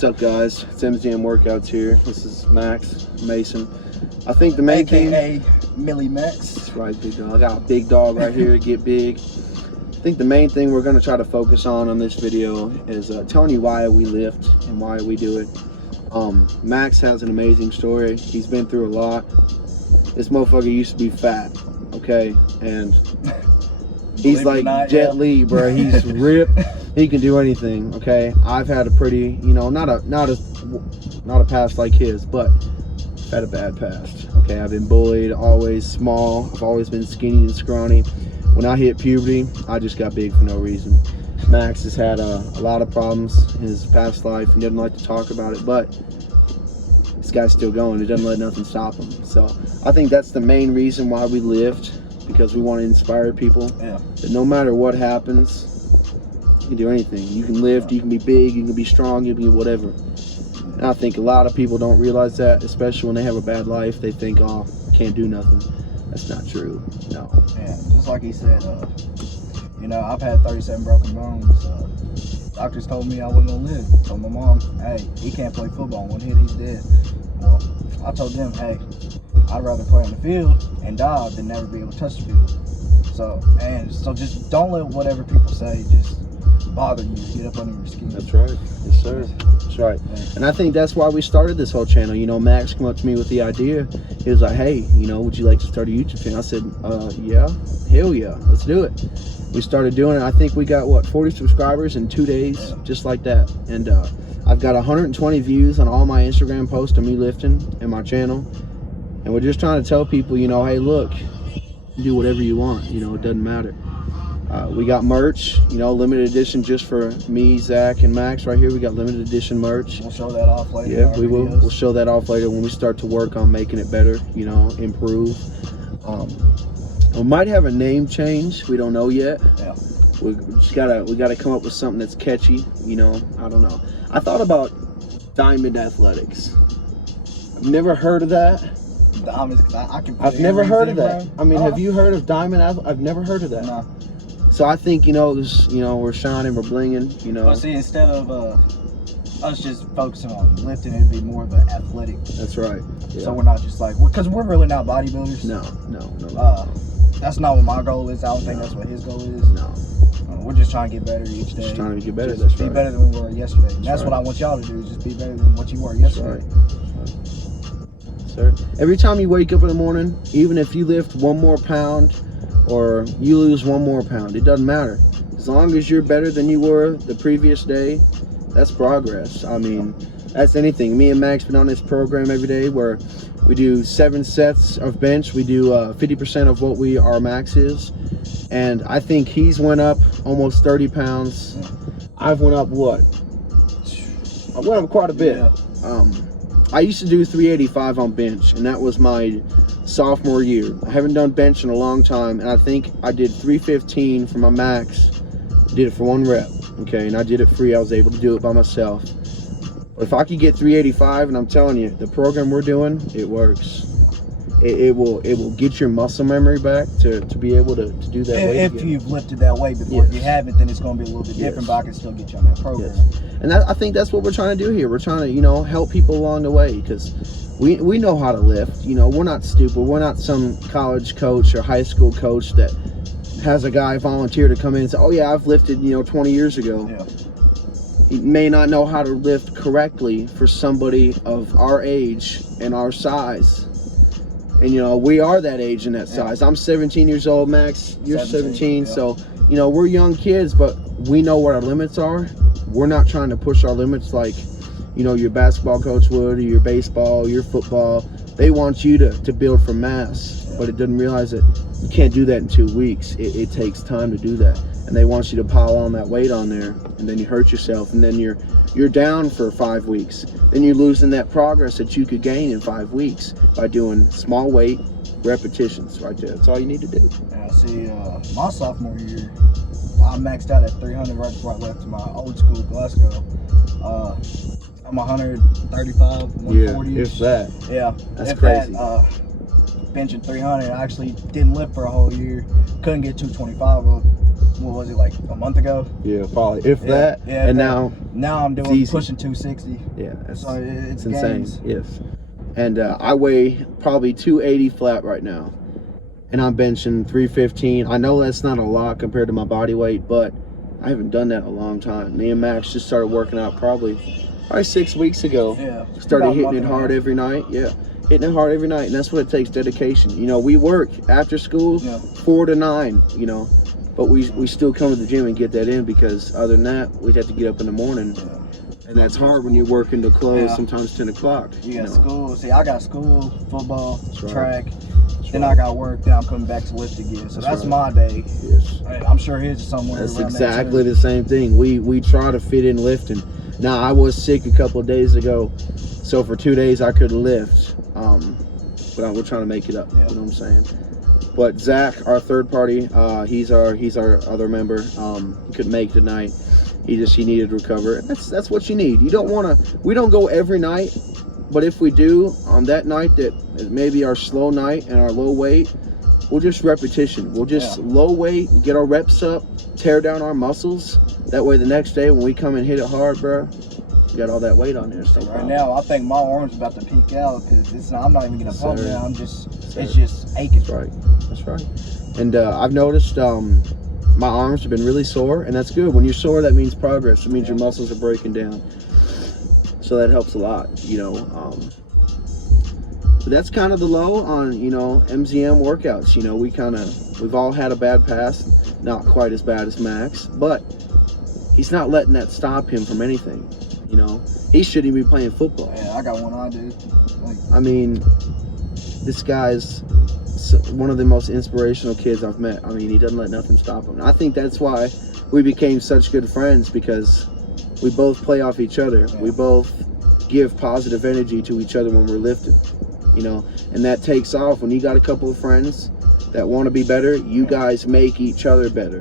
What's up, guys? It's MZM Workouts here. This is Max Mason. I think the main thing... AKA Millie Max. That's right, big dog. I got a big dog right here to get big. I think the main thing we're going to try to focus on this video is telling you why we lift and why we do it. Max has an amazing story. He's been through a lot. This motherfucker used to be fat, okay? And he's like Jet Li, bro. He's ripped. He can do anything, okay? I've had a pretty, you know, not a past like his, but I've had a bad past, okay? I've been bullied, always small. I've always been skinny and scrawny. When I hit puberty, I just got big for no reason. Max has had a lot of problems in his past life. He doesn't like to talk about it, but this guy's still going. He doesn't let nothing stop him. So I think that's the main reason why we lift, because we want to inspire people that no matter what happens, you can do anything. You can lift, you can be big, you can be strong, you can be whatever. And I think a lot of people don't realize that, especially when they have a bad life. They think, oh, I can't do nothing. That's not true. No. Yeah, just like he said, you know, I've had 37 broken bones. Doctors told me I wasn't gonna live. Told my mom, hey, he can't play football. One hit, he's dead. Well, I told them, hey, I'd rather play on the field and die than never be able to touch the field. So just don't let whatever people say just bother you. Get up under your skin. That's right. Yes, sir. That's right. Yeah. And I think that's why we started this whole channel. You know, Max came up to me with the idea. He was like, hey, you know, would you like to start a YouTube channel? I said, yeah, hell yeah, let's do it. We started doing it. I think we got, what, 40 subscribers in 2 days, just like that. And I've got 120 views on all my Instagram posts of me lifting and my channel. And we're just trying to tell people, you know, hey, look, do whatever you want. You know, it doesn't matter. We got merch, you know, limited edition just for me, Zach, and Max right here. We got limited edition merch. We'll show that off later. Yeah, we will. We'll show that off later when we start to work on making it better, you know, improve. We might have a name change. We don't know yet. Yeah. We gotta come up with something that's catchy, you know. I don't know. I thought about Diamond Athletics. I've never heard of that. I've never heard of that. I mean, have you heard of Diamond Athletics? I've never heard of that. No. So I think, you know, this, you know, we're shining, we're blinging, you know. But see, instead of us just focusing on lifting, it'd be more of an athletic. That's right. Yeah. So we're not just like, because we're really not bodybuilders. No. That's not what my goal is. I don't think that's what his goal is. No. We're just trying to get better each day. Just trying to get better. Just be better than we were yesterday. And that's what I want y'all to do, is just be better than what you were yesterday. That's right. Sir. Every time you wake up in the morning, even if you lift 1 more pound or you lose 1 more pound, it doesn't matter. As long as you're better than you were the previous day, that's progress. I mean, that's anything. Me and Max been on this program every day where we do 7 sets of bench. We do 50% of what our max is. And I think he's went up almost 30 pounds. I've went up what? I went up quite a bit. Yeah. I used to do 385 on bench, and that was my sophomore year. I haven't done bench in a long time, and I think I did 315 for my max. Did it for 1 rep, okay, and I did it free. I was able to do it by myself. But if I could get 385, and I'm telling you, the program we're doing, it works. It will get your muscle memory back to be able to do that weight if you've lifted that weight before. If you haven't, then it's going to be a little bit different, but I can still get you on that program. And I think that's what we're trying to do here. We're trying to, you know, help people along the way, because we know how to lift. You know, we're not stupid. We're not some college coach or high school coach that has a guy volunteer to come in and say, oh yeah, I've lifted, you know, 20 years ago. Yeah. He may not know how to lift correctly for somebody of our age and our size. And, you know, we are that age and that size. I'm 17 years old, Max. You're 17. Yeah. So, you know, we're young kids, but we know what our limits are. We're not trying to push our limits like, you know, your basketball coach would, or your baseball, your football. They want you to build for mass, but it doesn't realize that you can't do that in 2 weeks. It takes time to do that. And they want you to pile on that weight on there, and then you hurt yourself, and then you're down for 5 weeks. Then you're losing that progress that you could gain in 5 weeks by doing small weight repetitions right there. That's all you need to do. Yeah, see, my sophomore year, I maxed out at 300 right before I left to my old school, Glasgow. I'm 135, 140. Yeah, if that. Yeah, that's crazy. Benching 300. I actually didn't lift for a whole year. Couldn't get 225 up. what was it, like a month ago? Yeah, probably if that. Yeah, and now I'm doing easy. pushing 260. Yeah, So it's insane. gains. Yes, and I weigh probably 280 flat right now, and I'm benching 315. I know that's not a lot compared to my body weight, but I haven't done that in a long time. Me and Max just started working out probably 6 weeks ago. Yeah. Started About a hitting month it and a hard half. every night. Yeah, hitting it hard every night, and that's what it takes, dedication. You know, we work after school, Yeah. 4 to 9. You know, but we still come to the gym and get that in, because other than that, we'd have to get up in the morning, and that's hard when you're working to close. Yeah. Sometimes 10 o'clock. You got know. school. See, I got school, football, right. track. That's Then right. I got work. Then I'm coming back to lift again. So that's right. my day. Yes. I'm sure his is somewhere That's around exactly there the same thing. We try to fit in lifting. Now, I was sick a couple of days ago, so for 2 days I couldn't lift. But we're trying to make it up. Yeah. You know what I'm saying? But Zach, our third party, he's our other member. He couldn't make tonight. He needed to recover. That's what you need. You don't want to. We don't go every night, but if we do, on that night that maybe our slow night and our low weight, we'll just repetition. We'll just low weight, get our reps up, tear down our muscles. That way the next day when we come and hit it hard, bro, you got all that weight on there. So Right now, I think my arm's about to peak out because I'm not even gonna pump Sir. now. It's Sir. just aching. That's right. That's right. And I've noticed my arms have been really sore, and that's good. When you're sore, that means progress. It means your muscles are breaking down. So that helps a lot, you know. But that's kind of the low on, you know, MZM workouts. You know, we've all had a bad past, not quite as bad as Max, but he's not letting that stop him from anything. You know, he shouldn't even be playing football. Yeah, I got one eye, dude. Like, I mean, this guy's one of the most inspirational kids I've met. I mean, he doesn't let nothing stop him. And I think that's why we became such good friends, because we both play off each other. Yeah. We both give positive energy to each other when we're lifting, you know, and that takes off. When you got a couple of friends that want to be better, you guys make each other better.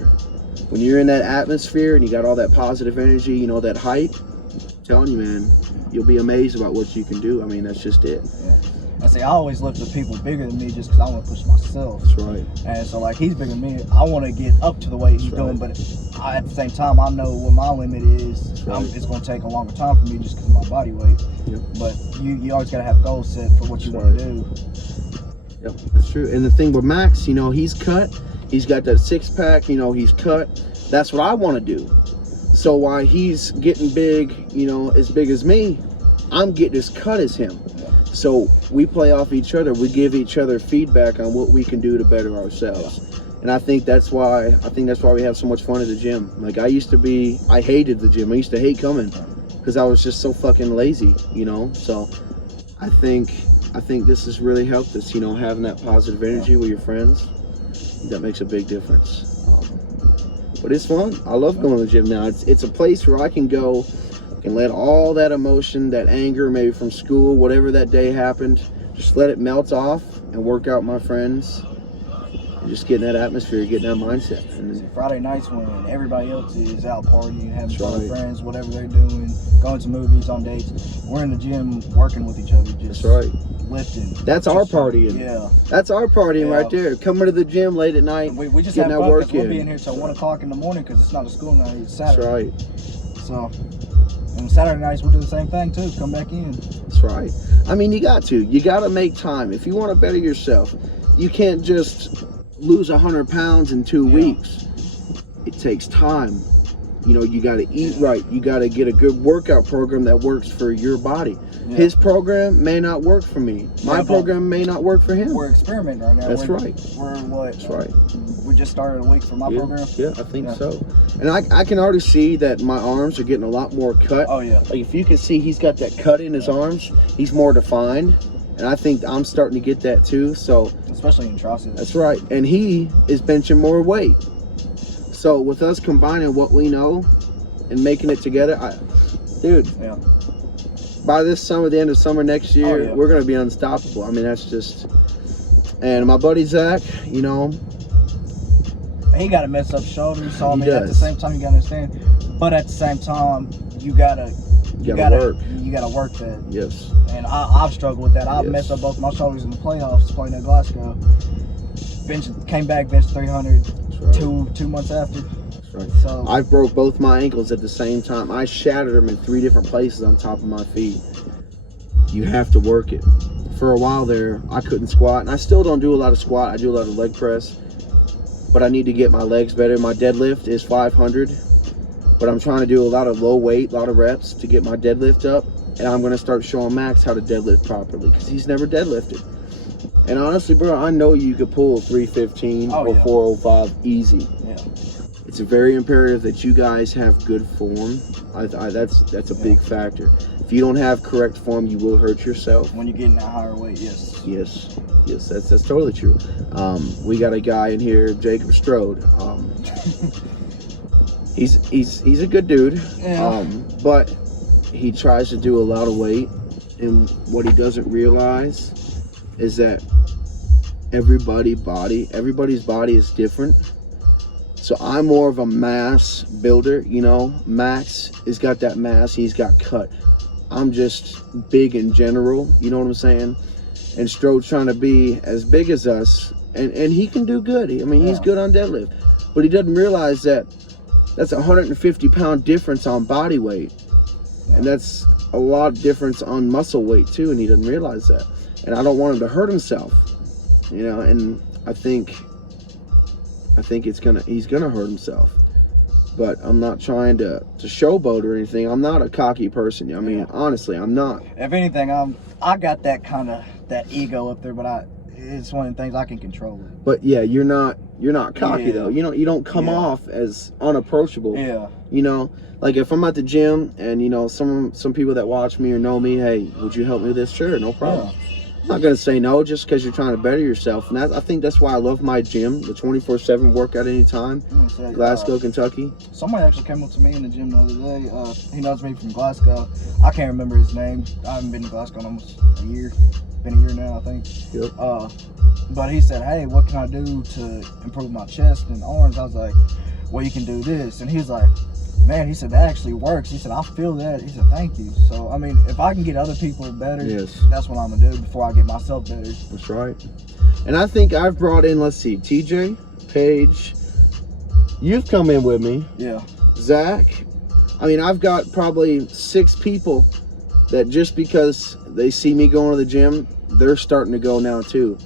When you're in that atmosphere and you got all that positive energy, you know, that hype, I'm telling you, man, you'll be amazed about what you can do. I mean, that's just it. yeah. I say I always lift with people bigger than me just because I want to push myself. That's right. And so, like, he's bigger than me. I want to get up to the weight he's That's doing, right. but at the same time, I know what my limit is. That's right. It's going to take a longer time for me just because of my body weight. Yep. But you always got to have goals set for what you That's want to right. do. Yep, that's true. And the thing with Max, you know, he's cut. He's got that six pack, you know, he's cut. That's what I want to do. So while he's getting big, you know, as big as me, I'm getting as cut as him. So we play off each other. We give each other feedback on what we can do to better ourselves. And I think that's why we have so much fun at the gym. Like, I hated the gym. I used to hate coming because I was just so fucking lazy, you know? So I think this has really helped us, you know, having that positive energy with your friends. That makes a big difference. But it's fun. I love going to the gym now. It's a place where I can go and let all that emotion, that anger, maybe from school, whatever that day happened, just let it melt off and work out with my friends. And just get in that atmosphere, get in that mindset. And Friday nights when everybody else is out partying, having fun with right. friends, whatever they're doing, going to movies, on dates, we're in the gym working with each other, just that's right. lifting. That's our partying. Yeah. That's our partying right there. Coming to the gym late at night, We just getting have that fun work 'cause we'll in. be in here till 1 o'clock in the morning because it's not a school night, it's That's Saturday. right. So, and Saturday nights we'll do the same thing too, come back in. That's right. I mean, you got to make time. If you want to better yourself, you can't just lose 100 pounds in 2 weeks. It takes time. You know, you got to eat right. You got to get a good workout program that works for your body. Yeah. His program may not work for me. My program may not work for him. We're experimenting right now. That's we're, right. We're what? That's right. We just started a week for my program. Yeah, I think so. And I can already see that my arms are getting a lot more cut. Oh yeah. Like, if you can see, he's got that cut in his arms. He's more defined. And I think I'm starting to get that too. So especially in triceps. that's right. And he is benching more weight. So with us combining what we know and making it together, dude, Yeah. by this summer, the end of summer next year, yeah. we're going to be unstoppable. I mean, that's just... And my buddy Zach, you know, He got a messed up shoulder, so I He mean, at the does. same time you gotta understand. But at the same time, you gotta work. You gotta work that. Yes. And I've struggled with that. I've Yes. messed up both my shoulders in the playoffs playing at Glasgow. Came back, benched 300 That's right. two months after. Right. So I broke both my ankles at the same time. I shattered them in 3 different places on top of my feet. You have to work it. For a while there, I couldn't squat, and I still don't do a lot of squat. I do a lot of leg press, but I need to get my legs better. My deadlift is 500, but I'm trying to do a lot of low weight, a lot of reps to get my deadlift up, and I'm going to start showing Max how to deadlift properly because he's never deadlifted. And honestly, bro, I know you could pull 315 or 405 easy. Yeah. It's very imperative that you guys have good form. That's a big factor. If you don't have correct form, you will hurt yourself. When you get in that higher weight, yes. Yes, that's totally true. We got a guy in here, Jacob Strode. He's a good dude. Yeah. But he tries to do a lot of weight, and what he doesn't realize is that everybody's body is different. So I'm more of a mass builder, you know. Max has got that mass, he's got cut. I'm just big in general, you know what I'm saying? And Strode's trying to be as big as us, and he can do good. I mean, he's good on deadlift, but he doesn't realize that that's a 150-pound difference on body weight, and that's a lot of difference on muscle weight too, and he doesn't realize that. And I don't want him to hurt himself, you know. And I think he's gonna hurt himself. But I'm not trying to showboat or anything. I'm not a cocky person. I mean, honestly, I'm not. If anything, I got that kind of that ego up there, but it's one of the things I can control it. But yeah, you're not cocky though. You don't come off as unapproachable. Yeah. You know, like if I'm at the gym and you know some people that watch me or know me, hey, would you help me with this? Sure, no problem. Yeah. I'm not gonna say no just because you're trying to better yourself. And I think that's why I love my gym, the 24/7 workout anytime. Glasgow, Kentucky. Somebody actually came up to me in the gym the other day. He knows me from Glasgow. I can't remember his name. I haven't been to Glasgow in almost a year. Been a year now, I think. Yep. But he said, hey, what can I do to improve my chest and arms? I was like, well, you can do this. And he's like, man, he said, that actually works. He said, I feel that. He said, thank you. So, I mean, if I can get other people better, that's what I'm going to do before I get myself better. That's right. And I think I've brought in, let's see, TJ, Paige, you've come in with me. Yeah. Zach. I mean, I've got probably 6 people that just because they see me going to the gym, they're starting to go now too.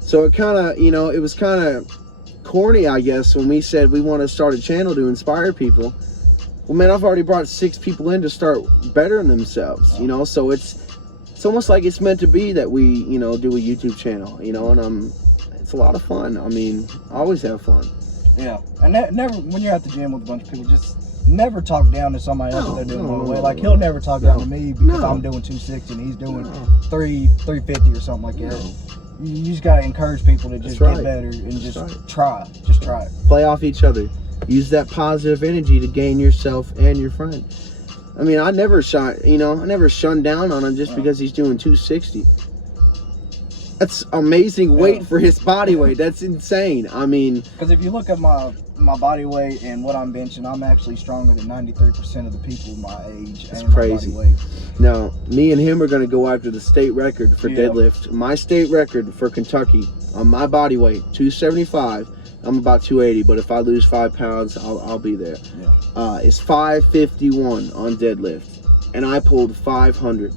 So it kind of, you know, it was kind of corny, I guess, when we said we want to start a channel to inspire people. Well, man, I've already brought 6 people in to start bettering themselves, you know. So it's almost like it's meant to be that we, you know, do a YouTube channel, you know, and it's a lot of fun. I mean, I always have fun. Yeah, and never when you're at the gym with a bunch of people, just never talk down to somebody else that they're doing one way. Like he'll never talk down to me because I'm doing 260 and he's doing 350 or something like that. You just gotta encourage people to just get better and just try. Just try it. Play off each other. Use that positive energy to gain yourself and your friend. I mean, I never shunned down on him just because he's doing 260. That's amazing weight for his body weight. That's insane. I mean, because if you look at my body weight and what I'm benching, I'm actually stronger than 93% of the people my age. That's and crazy. My body weight. Now, me and him are going to go after the state record for deadlift. My state record for Kentucky on my body weight, 275. I'm about 280, but if I lose 5 pounds, I'll be there. Yeah. It's 551 on deadlift, and I pulled 500.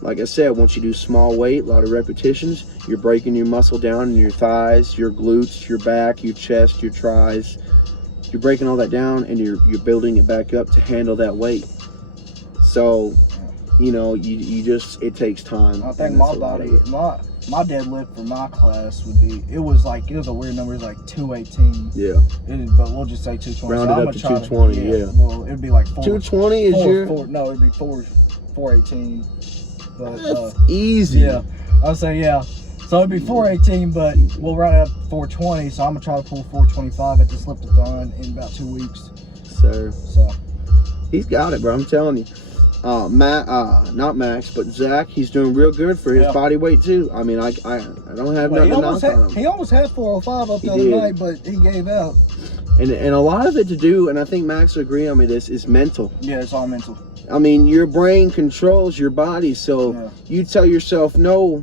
Like I said, once you do small weight, a lot of repetitions, you're breaking your muscle down in your thighs, your glutes, your back, your chest, your tries. You're breaking all that down, and you're building it back up to handle that weight. So, you know, you just, it takes time. I think my body, my deadlift for my class would be, it was a weird number, it was like 218. Yeah. But we'll just say 220. Round it up to 220, Well, it'd be like 220 is no, it'd be 418. But that's easy. Yeah. I'll say So it'd be 418, but we'll run it up 420. So I'm gonna try to pull 425 at the slip-a-thon in about 2 weeks. Sir. So he's got it, bro. I'm telling you. Not Max, but Zach, he's doing real good for his body weight too. I mean, I don't have nothing to knock on him. He almost had 405 up the other night, but he gave out. And a lot of it to do, and I think Max will agree on me this, is mental. Yeah, it's all mental. I mean, your brain controls your body, so you tell yourself no,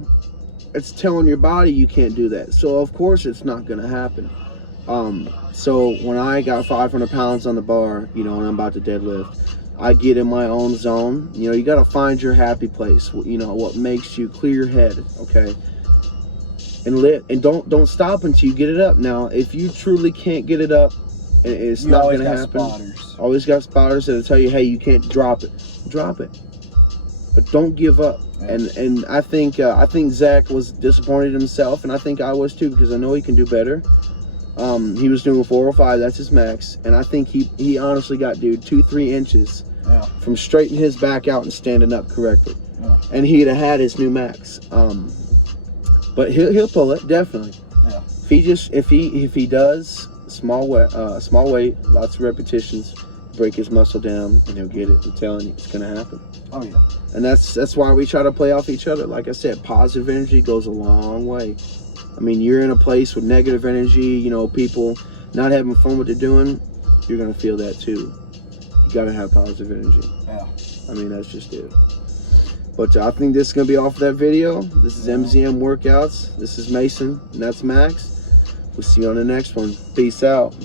it's telling your body you can't do that. So of course it's not going to happen. So when I got 500 pounds on the bar, you know, and I'm about to deadlift, I get in my own zone. You know, you got to find your happy place. You know, what makes you clear your head, okay? And don't stop until you get it up. Now, if you truly can't get it up, it's You not always going to got happen. spotters. Always got spotters that'll tell you, hey, you can't drop it. Drop it. But don't give up. Yeah. And I think Zach was disappointed in himself, and I think I was too, because I know he can do better. He was doing 405, that's his max, and I think he honestly got, dude, 2-3 inches from straightening his back out and standing up correctly. Yeah. And he'd have had his new max. But he'll pull it, definitely. Yeah. If he does small weight, lots of repetitions, break his muscle down, and he'll get it. I'm telling you, it's gonna happen. Oh yeah. And that's why we try to play off each other. Like I said, positive energy goes a long way. I mean, you're in a place with negative energy, you know, people not having fun what they're doing, you're gonna feel that too. You gotta have positive energy. Yeah. I mean, that's just it. But I think this is gonna be all for that video. This is MZM Workouts. This is Mason, and that's Max. We'll see you on the next one. Peace out.